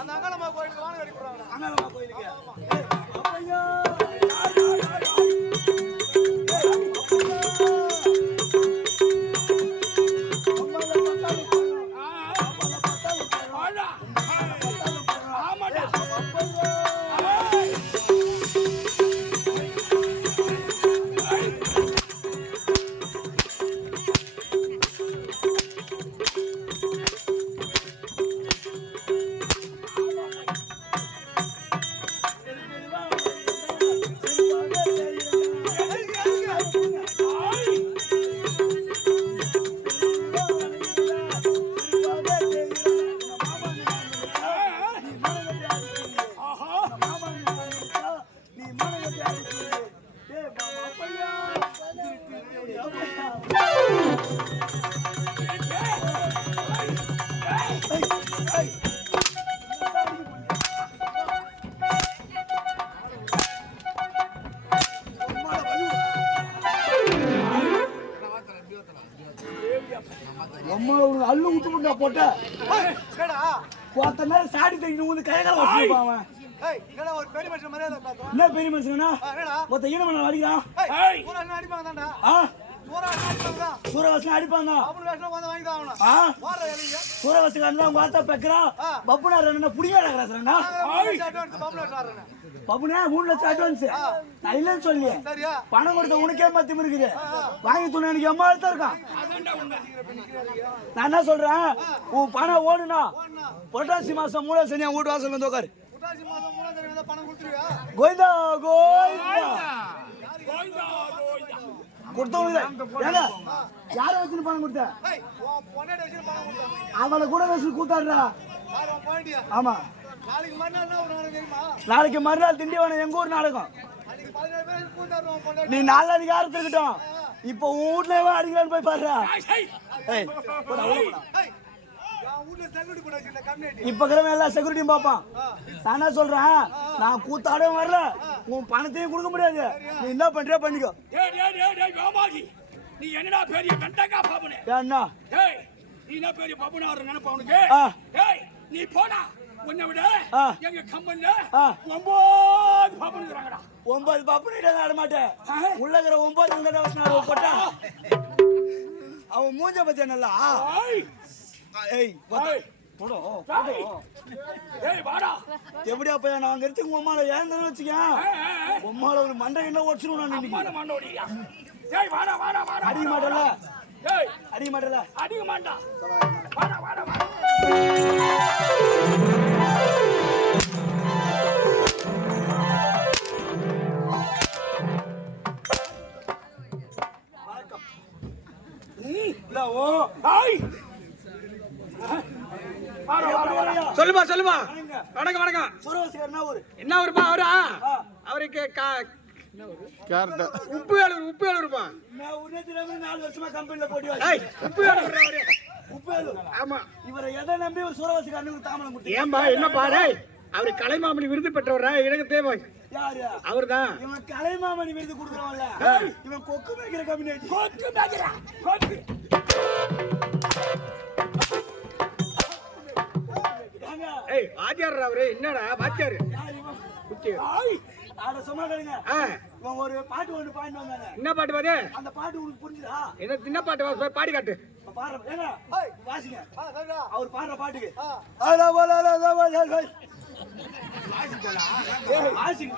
அந்த அங்காளம்மா கோயிலுக்கு வாங்க கட்டி போறாங்க. அங்காளம்மா கோயிலுக்கு அல்லு விட்டு முட்டா போட்ட போத்த நேரம் சாடி தைக்கணும் வந்து கைகால வச்சுப்பான் அவன். ஒரு பெரிய மனுஷன் மரியாதை பார்த்தோம். என்ன பெரிய மனுஷனா ஒருத்த ஈனமண்ண அடிக்கிறான். சூரவாசன் அடிப்பாங்க. சூரவாசன் வார்த்தா பெக்கிறான். பப்புனார் என்ன புடிங்க நடக்கிறாங்க. பப்புனா 3 லட்சம் அட்வான்ஸ் நான் இல்லைன்னு சொல்லி பணம் கொடுத்த உனக்கே மத்தியம் இருக்குது. வாங்கி துணை எனக்கு எம்மா தான் இருக்கான். நான் என்ன சொல்றேன், உன் பணம் ஓடுனா புரட்டாசி மாசம் 3 சனியா வீட்டு வாசல் வந்து உட்காரு. கோவிந்தா கோவிந்தா கொடுத்தவங்க யாரை வச்சுன்னு பணம் கொடுத்த? அவளை கூட வச்சு கூத்தாடுறா. ஆமா நாளைக்கு மறுநாள் திண்டிவனம் எங்க ஊர் நாடகம். நீ 4 நாளைக்கு யாரும் இருக்கட்டும். இப்ப உன் வீட்டுல அடிக்கலான்னு போய் பாடுறா. இப்ப கிழமை எல்லா செக்யூரிட்டியும் பாப்பான். நான் என்ன சொல்றேன், நான் கூத்தாடவும் வரல, உன் பணத்தையும் கொடுக்க முடியாது. நீ என்ன பண்றியா பண்ணிக்கோ. நீ என்னடா பெரிய கண்டகா பாபுனே? என்ன நீ என்ன பெரிய பாபுனாரு நினைப்பா உனக்கு? நீ போடா. உன்னை விட எங்க கம்பெனில 9 பாபுனுங்கறாங்கடா. 9 பாபுனிட்ட ஆட மாட்டேன். உள்ளங்கற 9 உங்கட வசனாரு போட்டா அவன் மூஞ்ச பத்தி நல்லா. ஏய் போடோ போடோ. ஏய் வாடா. எப்படியா பையா நான் அங்க இருந்து உங்க அம்மால ஏந்தற வச்சுக்க. உம்மால ஒரு மண்டை என்ன ஒடிச்சிரும் நான் இன்னைக்கு. அம்மா மண்டை ஓடியா. ஏய் வாடா வாடா வாடா. அடிக்க மாட்டல. ஏய் அடிக்க மாட்டல. அடிக்க மாட்டா. வாடா வாடா வாடா. லவோ ஹாய் சொல்லுமா சொல்லுமா. வணக்கம் வணக்கம். சூரவாசிகர் என்ன ஊருப்பா? அவரா அவருக்கு கேரட் உப்பு வேலூர்ப்பா. நான் உடனே தெரியாம 4 வருஷமா கம்பெனில போடி உப்பு வேலூர் அவரு. உப்பு வேலூர். ஆமா. இவரை எதை நம்பி ஒரு சூரவாசிகர்னுக்கு தாமலம் கொடுத்து? ஏன்பா என்னப்பா டேய்? அவரு கலைமாமணி விருது பெற்றவரா? எனக்கு தேவை. யாரு? அவர்தான். இவன் கலைமாமணி விருது கொடுக்குறவன்ல. இவன் கொக்கு மேய்க்கிற கம்பெனி. கொக்கு மேய்க்கிறா கொக்கு. ஏய் வாத்தியார் அவரு. என்னடா வாத்தியார்? யார் இவன்? குட்டி. ஆட சும்மா கேளுங்க. இவன் ஒரு பாட்டு ஒன்று பாடிட்டு வந்தானே. என்ன பாட்டு பாடு? அந்த பாட்டு உங்களுக்கு புரிஞ்சுதா? என்ன சின்ன பாட்டு பாடி காட்டு. பாடுற ஏங்க வாசிங்க. அவர் பாடுற பாட்டுக்கு வாசிங்க.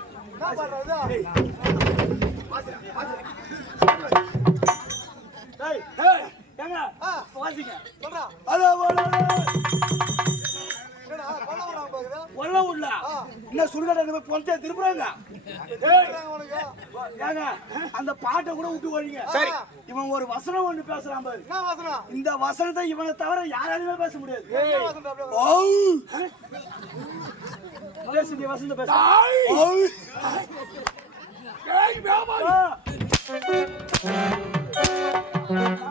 ஏங்க வாசிங்க. என்ன சுடுகாடு பொறுத்தே திருப்புறாங்க. ஏங்க அந்த பாட்டை கூட விட்டு போறீங்க. சரி இவன் ஒரு வசனம் ஒண்ணு பேசுறான் பாரு. இந்த வசனத்தை இவனை தவிர யாராலுமே பேச முடியாது. பேசுங்க வசனத்தை பேச.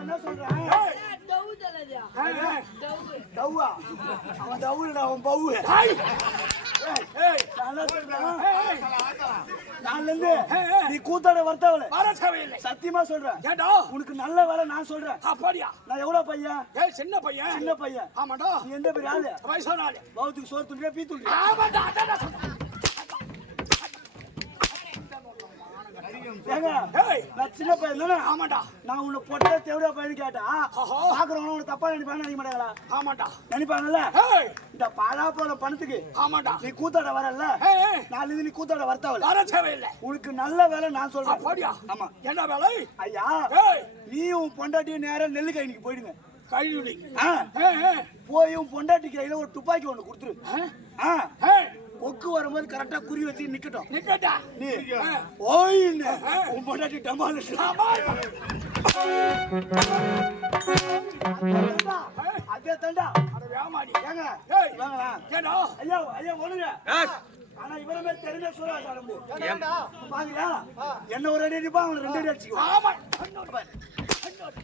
என்ன சொல்றேன்? அவன் டவுடா அவன் பவு. நாள்ல இருந்து நீ கூத்தாட வரத்தவள வர தேவையில்லை. சத்தியமா சொல்றேன். ஏண்டா உனக்கு நல்ல வேலை நான் சொல்றேன். அப்படியா? நான் எவ்வளவு பையன்? ஏய் சின்ன பையன். சின்ன பையன். ஆமாடா. நீ எந்த பெரிய ஆளு? வயசான ஆளு. பௌத்துக்கு சோறு துண்டியா பீ துண்டியா? ஆமாடா அதான் சொன்னேன். ஏங்க ஏய் நான் சின்ன பையன் தானே? ஆமாடா. நான் உன்னை பொட்ட தேவடியா பையன் கேட்டா ஆஹா. பாக்குறவங்க உன்னை தப்பா நினைப்பாங்க நினைக்க மாட்டாங்களா? ஆமாடா. நினைப்பாங்கல்ல? ஏய் இந்த பாழா போன பணத்துக்கு ஆமாடா. நீ கூத்தாட வரல, ஏய் நாலு நீ கூத்தாட வரத்தவள வர தேவையில்லை. உனக்கு நல்ல வேலை நான் சொல்றேன். அப்படியா? ஆமா. என்ன வேலை? ஐயா ஏய் நீ உன் பொண்டாட்டியும் நேரா நெல்லு கைனிக்கு போயிடுங்க. கழிவுடி. ஆ, ஏய் போய் உன் பொண்டாட்டி கையில ஒரு துப்பாக்கி ஒண்ணு கொடுத்துரு. ஆ, ஏய் கொக்கு வரும்போது கரெக்டா குறி வச்சு நிக்கட்டும். நிக்கடா. நீ ஓய்னு உன் பொண்டாட்டி டமால் அதே தண்டா. அட வேமாடி. ஏங்க ஏய் வாங்களா? ஏடா ஐயா ஐயா ஒண்ணுங்க. ஆனா இவர மாதிரி தெரிஞ்ச சொல்ல சார் ஏன்டா? பாக்குறியா? என்ன ஒரு அடி அடிப்பா, அவன் ரெண்டு அடி அடிச்சுக்குவான். ஆமா. அண்ணோடு பாரு. அண்ணோடு.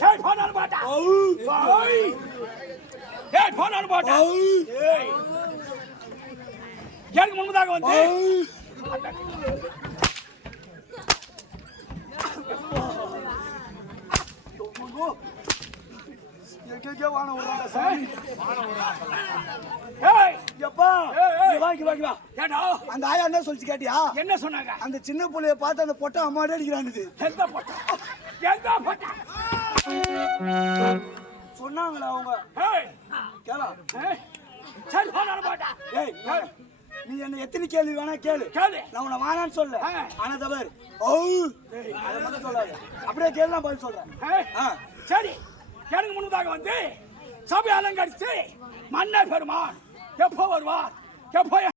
ஏய் போனாலும் பாட்டா. ஏய் ஏய் போனாலும் பாட்டா. ஏய் எனக்கு முன்பதாக வந்து எங்கெங்கயோ வான விடுறாங்க சாமி. ஏய் எப்பா ஏய், ஏய். இங்க வா இங்க வா இங்க வா. ஏடா அந்த ஆயா என்ன சொல்லிச்சு கேட்டியா? என்ன சொன்னாங்க? அந்த சின்ன புள்ளைய பார்த்து அந்த பொட்டை அம்மாடி அடிக்கிறானுது எங்க போட்டா? எங்க போட்டா? சொன்னாங்களா அவங்க? ஏய் கேளா? ஏய் சரி போனாலும் பாட்டா. ஏய் நீ என்ன எத்தனை கேள்வி வேணா கேளு. கேளு. நான் உன்னை வானான்னு சொல்ல. ஆ. ஆனா தவறு. ஓ அதை மட்டும் சொல்லாத. அப்படியே கேளு, நான் பதில் சொல்றேன். ஏய் ஆ. சரி எனக்கு முன்னதாக வந்து சபை அலங்கரித்து மன்னர் பெருமான் எப்போ வருவார், எப்போ